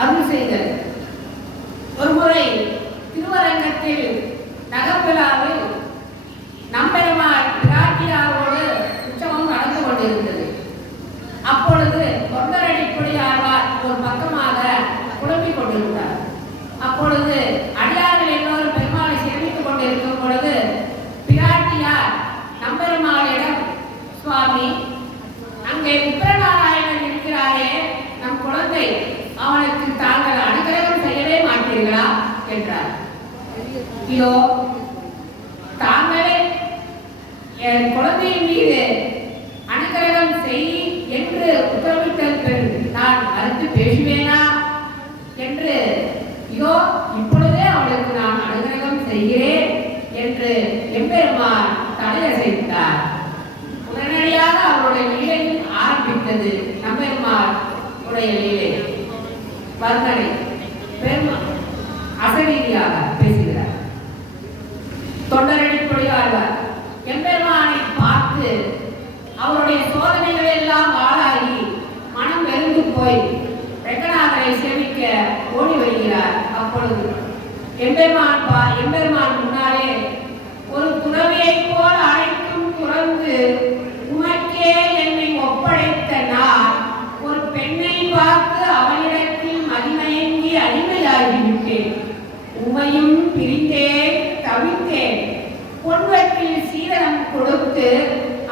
அருள் செய்தது. ஒருமுறை திருவரங்கத்தில் நகர்விழாவில் நம்பெருமாள் பிராட்டியாரோடு உற்சவம் நடந்து கொண்டிருந்தது. அப்பொழுது தொண்டரடிப்பொடியாழ்வார் ஒரு பக்கமாக குழம்பிக் கொண்டிருந்தார். அப்பொழுது அடியார்கள் எல்லோரும் பெருமாளை சேமித்துக் கொண்டிருக்கும் பொழுது பிராட்டியார் நம்பெருமாளிடம், சுவாமி, அங்கே உத்தரநாராயணன் இருக்கிறாரே, நம் குழந்தை, அவனுக்கு தாங்கள் அனுகிரகம் செய்யவே மாட்டீர்களா என்றார். இதோ தாங்களே என் குழந்தையின் மீது அனுகிரகம் செய் என்று உத்தரவிட்ட நான் மறுத்து பேசுவேனா என்று, இதோ இப்பொழுதே அவளுக்கு நான் அனுகிரகம் செய்கிறேன் என்று எம்பெருமான் தலையசைத்தார். உடனடியாக அவருடைய லீலை ஆரம்பித்தது. நம்பெருமாள் உடைய லீலை வர்ணனை அசரீதியாக பேசுகிறார். தொண்டரடிப்பொடியாழ்வார் எம்பெருமானை பார்த்து அவருடைய சோதனைகள் எல்லாம் ஆளாகி மனம் வெறுந்து போய் ரெங்கநாதரை சேமிக்க ஓடி வருகிறார். அப்பொழுது எம்பெருமான் முன்னாலே ஒரு துறவியை போல் அனைத்தும் துறந்து உமக்கே என்னை ஒப்படைத்த நான் ஒரு பெண்ணை பார்த்து அவளிடத்தில் மதிமயங்கி அடிமையாகிவிட்டேன். உமையும் பிரிந்தேன், தவித்தேன். பொன்வற்றில் சீதனம் கொடுத்து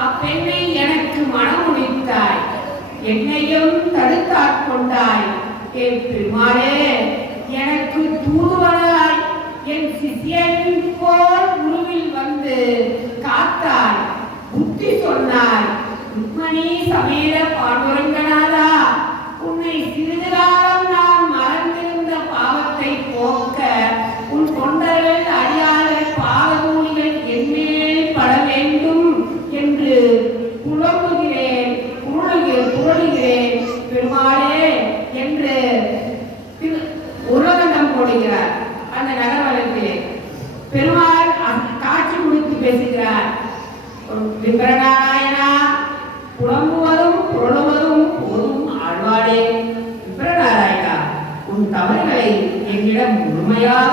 அப்பெண்ணை எனக்கு மனமுடித்தாய், என்னையும் தடுத்தாட்கொண்டாய். என் பெருமாளே, எனக்கு தூதுவனாய் என் சிஷியன் போல் உருவில் வந்து காத்தாய், புத்தி சொன்னாய். ருக்மணி சமேத பாண்டுரங்கநாதா, உன்னை சிறிது காலம் நான் மறந்திருந்த பாவத்தை போக்க உன் தொண்டர்கள் அடியார்கள் பாவமூலிகள் என்மேல் பட வேண்டும் என்று புலம்புகிறேன், புரளுகிறேன் பெருமாளே என்று உலகம் போடுகிறார். அந்த நகர்வலத்திலே பெருமாள் காட்சி முடித்து பேசுகிறார். விபரநாராயணா, புலம்புவதும் புரளுவதும் போதும் ஆழ்வாடே. விபரநாராயணா, உன் தவறுகளை என்னிடம் முழுமையாக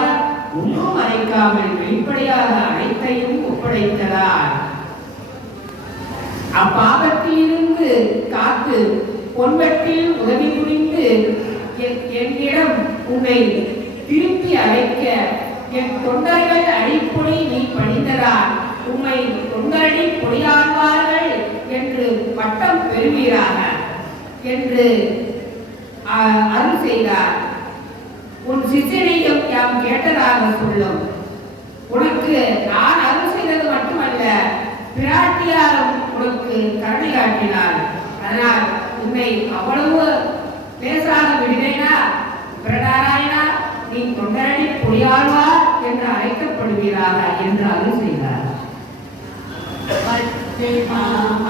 ஒன்றும் மறைக்காமல் வெளிப்படையாக அனைத்தையும் ஒப்படைத்ததால் அப்பாபத்திலிருந்து காத்து பொன்வற்றில் உதவி புரிந்து என்னிடம் உன்னை திருப்பி அழைக்க என் தொண்டர்கள் அடிப்பொடி நீ பணிந்ததால் உம்மை தொண்டரடி பொடியாழ்வார்கள் என்று பட்டம் பெறுவீராக என்று அருள் செய்தார். உன் சிஷியனையும் யாம் கேட்டதாக சொல்லும். உனக்கு நான் அருள் செய்தது மட்டுமல்ல, பிராட்டியாரும் உனக்கு கருணை காட்டினார். அதனால் உன்னை அவ்வளவு பேசாத விடுவேனா? பிரநாராயணா, நீ தொண்டரடி பொடியாழ்வார் என்று அழைக்கப்படுவீராக என்று அருள் செய்தார். Mama,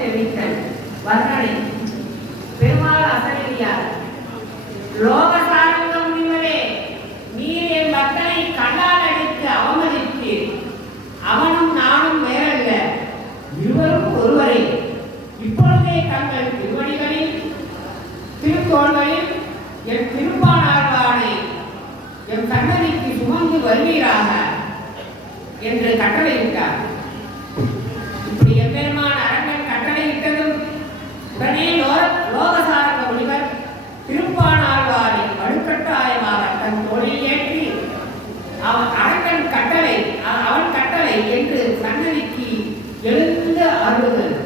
சேவித்தல். வர்ணனை. பெருமாள் அசரீரியார். லோகசாரங்க முனிவரே, நீர் என் பக்தனை கண்ணால் அடித்து அவமதித்தீர். அவனும் நானும் வேறல்ல, இருவரும் ஒருவரே. இப்பொழுதே தங்கள் திருவடிகளில் திருத்தோள்களில் என் திருப்பானாழ்வானை என் சன்னதிக்கு சுமந்து வருவீராக என்று கட்டளையிட்டார். இப்படி எம்பெருமான அரங்கன் கட்டளையிட்டதும் உடனே லோகசாரங்க முனிவர் திருப்பானாழ்வாரை வலுக்கட்டாயமாக தன் தோளில் ஏற்றி அவன் கட்டளை என்று சன்னதிக்கு எழுந்து அருளுதல்.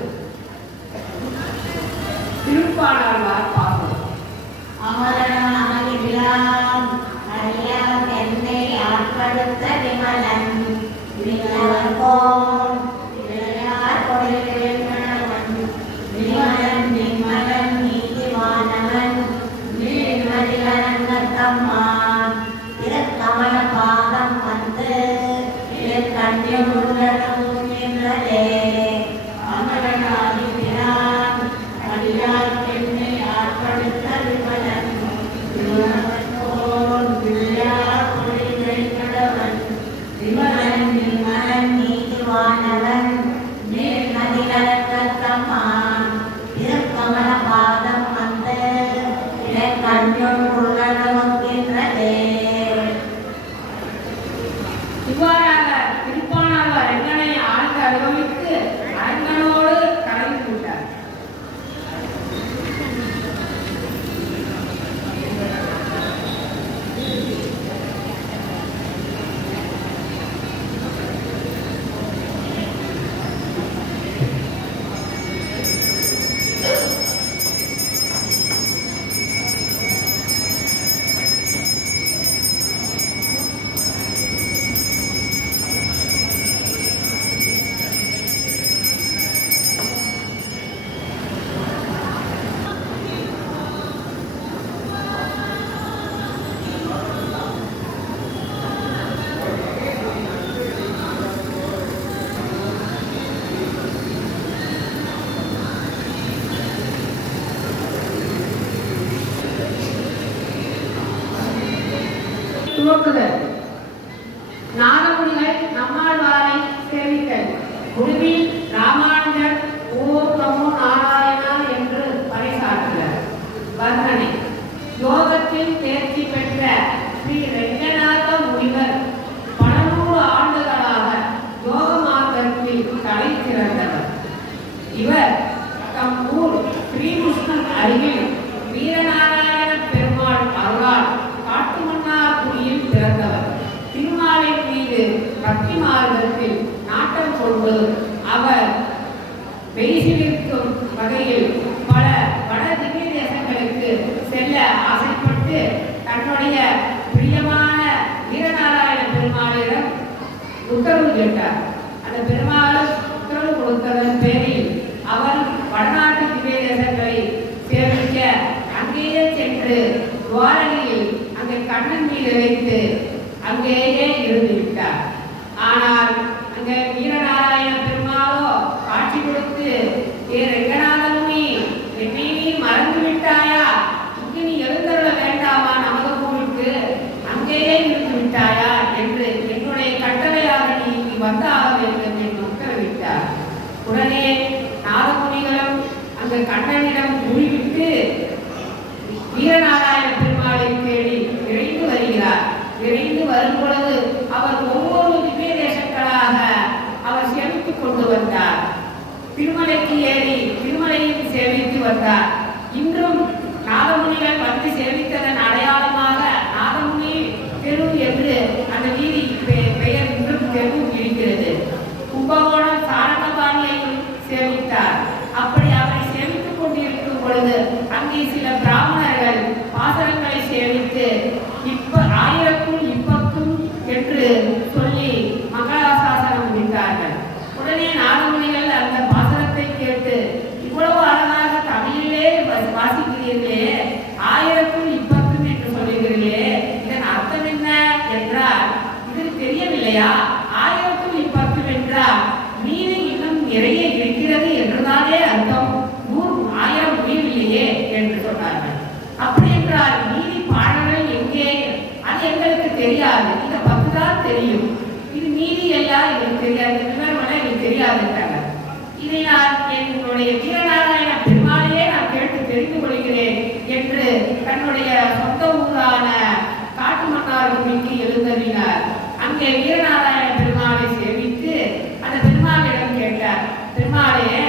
திருப்பானாழ்வார் பாசம். அமரனாகிலாம் அறியார் என்னை ஆட்படுத்த விமலன் விமலன் விளையார் கொடிவேணவன் விமலன் விமலன் நீதிவானவன் நீதிமதிலரங்கத்தம்மான் திருக்கமல பாதம் வந்து கண்ணியம் உள்ளதும் என்றதே. அமரனாகிலாம் அறியார் என்னை ஆட்படுத்த விமலன் விமலன் விமலன் நீதிவானவன் நீர்மதிலரங்கத்தம்மான் திருக்கமல பாதம் வந்து கண்ணியம் உள்ளதும் என்றதே. இவ்வாறாக திருப்பானாழ்வார் அரங்கனை ஆழ்ந்து அனுபவித்து அரங்கனோடு கலந்து விட்டார். துவக்குதல். நாதமுனிகள் நம்மாழ்வாரை சேவித்தல். குருவில் ராமானுஜர் ஓம் நமோ நாராயணா என்று பறைசாற்றுகிறார். வர்ணனை. யோகத்தில் தேர்ச்சி பெற்ற ஸ்ரீ ரெங்கநாத முனிவர் 12 ஆண்டுகளாக யோக மார்க்கத்தில் தலை சிறந்தவர். இவர் தம் ஊர் ஸ்ரீகிருஷ்ணன் அருகில் வீரநாராயண பெருமாள் அருளால் காட்டுமன்னார்குடியில் பிறந்தவர். திருமாலின் மீது பக்தி மார்க்கத்தில் நாட்டம் கொண்டு அவர் மெய்சிலிருக்கும் வகையில் பல வட திவ்ய தேசங்களுக்கு செல்ல ஆசைப்பட்டு தன்னுடைய பிரியமான வீரநாராயண பெருமாளிடம் உத்தரவு கேட்டார். அந்த பெருமாள் உத்தரவு கொடுத்ததன் பேரில் அவர் வடநாட்டு திவ்ய தேசங்களை சேவிக்க அங்கேயே சென்று துவாரகையில் அங்கே கண்ணன் மீது வைத்து அங்கேயே இருந்து விட்டார். ஆனால் அங்கே வீரநாராயண பெருமாளோ காட்சி கொடுத்து, ஏ ரெங்கநாதமுனி, என்னை நீ மறந்து விட்டாயா? இங்கு நீ எழுந்தருள வேண்டாமா? நமது ஊருக்கு அங்கேயே இருந்து விட்டாயா என்று என்னுடைய கட்டளையாக நீ இங்கு வந்தாக வேண்டும் என்று உத்தரவிட்டார். உடனே நாதமுனிகளும் அங்கு கண்ணனிடம் கூறிவிட்டு வீரநாராயண பெருமாளை தேடி விரைந்து வருகிறார். விரைந்து வரும் பொழுது அவர் ஒவ்வொரு திவ்ய தேசங்களாக அவர் சேமித்துக் கொண்டு வந்தார். திருமலைக்கு ஏறி திருமலையில் சேவித்து வந்தார். இன்றும் நாதமுனிகள் வந்து சேவித்ததன் அடையாளமாக நாதமுனி தெரு என்று அந்த வீதி பெயர் இன்றும் தெரு இருக்கிறது. கும்பகோணம் சாரங்கபாணியையும் சேவித்தார். அப்படி அவரை சேவித்துக் கொண்டிருக்கும் பொழுது அங்கே சில பிராமணர்கள் பாசனங்களை சேவித்து ஆயிரக்கும் இப்பக்கும் என்று சொல்லி மங்களாசாசனம் முடித்தார்கள். உடனே நாதமுனிகள் அந்த பாசனத்தை கேட்டு, இவ்வளவு அழகாக தமிழிலே வாசிக்கிறீர்களே, ஆயிரக்கும் இப்ப தெரியாது, இந்த 10 தான் தெரியும், இது மீதி எல்லாம் எனக்கு தெரியாது, விவரமெல்லாம் எனக்கு தெரியாதுன்றாங்க. இதை நான் என்னுடைய வீரநாராயண பெருமாளையே நான் கேட்டு தெரிந்து கொள்கிறேன் என்று தன்னுடைய சொந்த ஊரான காட்டுமன்னார்குடிக்கு எழுந்தறினார். அங்கே வீரநாராயண பெருமாளை சேவித்து அந்த பெருமாளிடம் கேட்டார், பெருமாளே,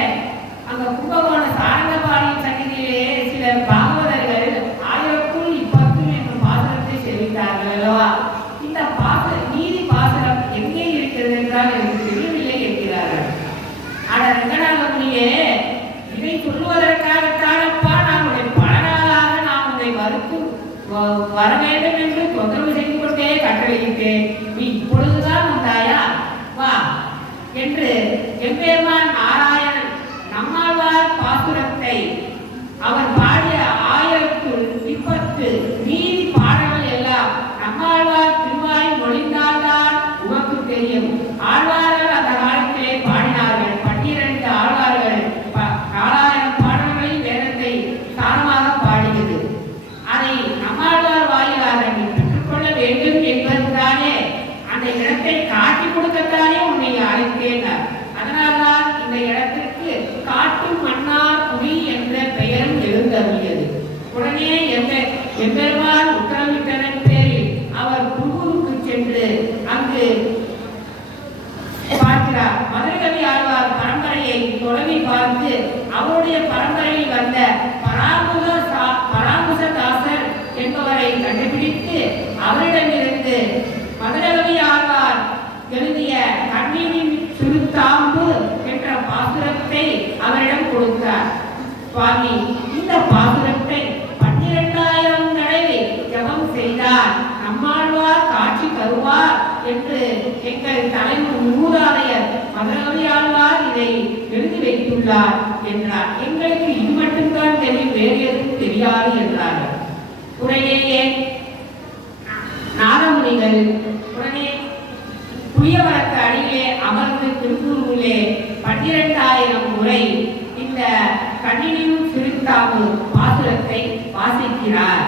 அங்க கும்பகோண சாரங்கபாணி சந்நிதியிலே சில பாகவதர்கள் 1010 என்ற பாசுரத்தை சேவித்தார்கள் அல்லவா, இந்த நீதி பாசுரம் எங்கே இருக்கிறது என்றால் எனக்கு தெரியவில்லை என்கிறார்கள். ஆனால் ரங்கநாதமுனியே, இதை சொல்லுவதற்காகத்தானப்பா நான் உன்னை பல நாளாக நான் உன்னை மறுத்து வர வேண்டும் என்று தொந்தரவு செய்து கொண்டே கட்டளையிட்டேன், நீ இப்பொழுதுதான் வந்தாயா, வா என்று எம்பெருமான் நாராயணன் நம்மாழ்வார் பாசுரத்தை அவர் பாடிய 1010 நீதி பாடல்கள் எல்லாம் நம்மாழ்வார் திருவாய் மொழிந்தால்தான் உமக்கு தெரியும். ஆழ்வார்கள் அந்த காலத்திலே பாடினார்கள். 12 ஆழ்வார்கள் 4000 பாடல்களில் வேதத்தை சாரமாக பாடியது. அதை நம்மாழ்வார் வாயிலாக நீ பெற்றுக்கொள்ள வேண்டும் என்பதுதானே, அந்த இடத்தை காட்டி கொடுக்கத்தானே உன்னை அழைத்தேன். அதனால்தான் இந்த இடத்திற்கு காட்டு மன்னார் குடி என்ற பெயரும் எழுந்தருளியது. உடனே எம்பெருமான் உத்தரவிட்டதன் பேரில் அவர் குருகுருக்கு சென்று அங்கு பார்க்கிறார். மதுரகவி ஆழ்வார் பரம்பரையை தொலைவி பார்த்து அவருடைய பரம்பரையில் வந்த பராங்குசதாசர் என்பவரை கண்டுபிடித்து அவரிடமிருந்து மதுரகவி ஆழ்வார் எழுதிய கண்ணினின் சுருத்தாம்பு என்ற பாசுரத்தை அவரிடம் கொடுத்தார். சுவாமி, இந்த பாசுரத்தை 12,000 தடவை ஜபம் செய்தார் நம்மாழ்வார் காட்சி தருவார் என்று எங்கள் தலைவர் மூதாதையர் மதுரகவி ஆழ்வார் இதை எழுதி வைத்துள்ளார் என்றார். எங்களுக்கு இது மட்டும்தான் தெரியும், வேறு எதுவும் தெரியாது என்றார்கள். உடனேயே நாதமுனிகள் உடனே புளியவரத்து அடியிலே அமர்ந்து திருக்குறளிலே 12,000 முறை இந்த கண்ணினின் சிறுத்தாம்பு பாசுரத்தை வாசிக்கிறார்.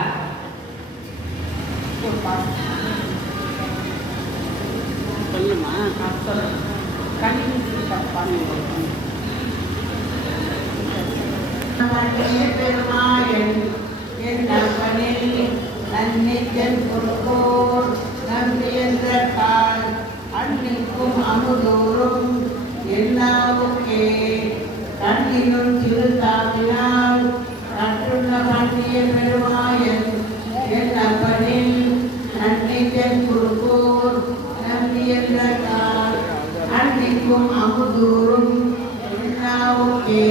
பெருமாயன் என் நன்னித்தன் பொறுப்போர் நம்பியன்றக்கால் அன்னிக்கும் அமுதோறும் எல்லாவுக்கே கண்ணினும் திருத்தாவினால் கற்றுள்ள கண்ணிய பெருமாயன் என் அப்பனில் நன்னித்தன் பொறுப்போர் நம்பியன்றக்கால் அன்னிக்கும் அமுதோறும் எல்லாவுக்கே